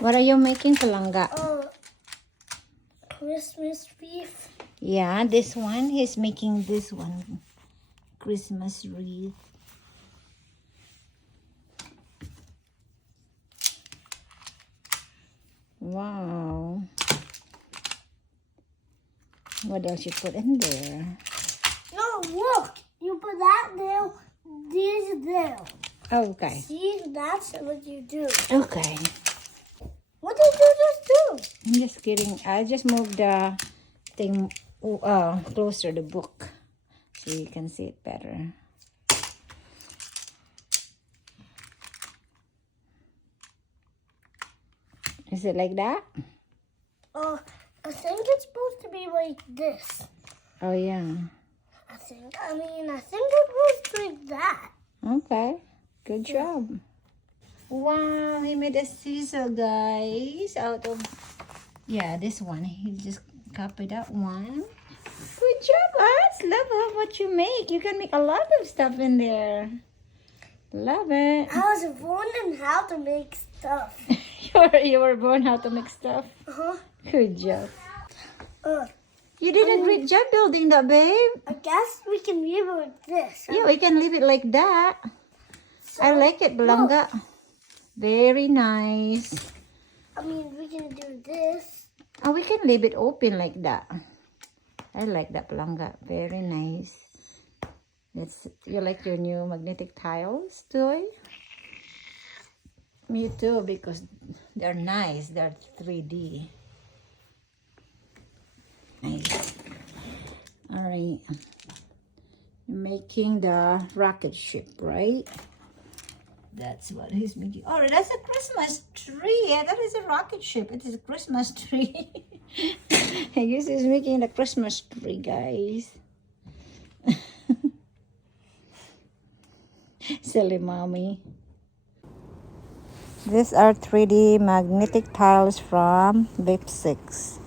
What are you making, Palanga? Christmas wreath. Yeah, this one. He's making this one. Christmas wreath. Wow. What else you put in there? No, look. You put that there. This there. Okay. See, that's what you do. Okay. What did you just do? I'm just kidding. I just moved the thing closer to the book so you can see it better. Is it like that? I think it's supposed to be like this. Oh, yeah. I think it was like that. Okay. Good job. Wow, he made a scissor, guys, out of, yeah, this one. He just copied that one. Good job, us. Love what you make. You can make a lot of stuff in there. Love it. I was wondering how to make stuff. You were born how to make stuff. Uh-huh. Good job. Uh, You did a great job building that, babe. I guess we can leave it with this. Yeah, we can leave it like that. I like it, Balanga. Very nice. We can do this. Oh, we can leave it open like that. I like that, Balanga. Very nice. You like your new magnetic tiles, toy? Me too, because they're nice. They're 3D. Nice. All right. Making the rocket ship, right? That's what he's making. Oh, that's a Christmas tree. Yeah, that is a rocket ship. It is a Christmas tree. I guess he's making the Christmas tree, guys. Silly mommy. These are 3D magnetic tiles from Lip 6.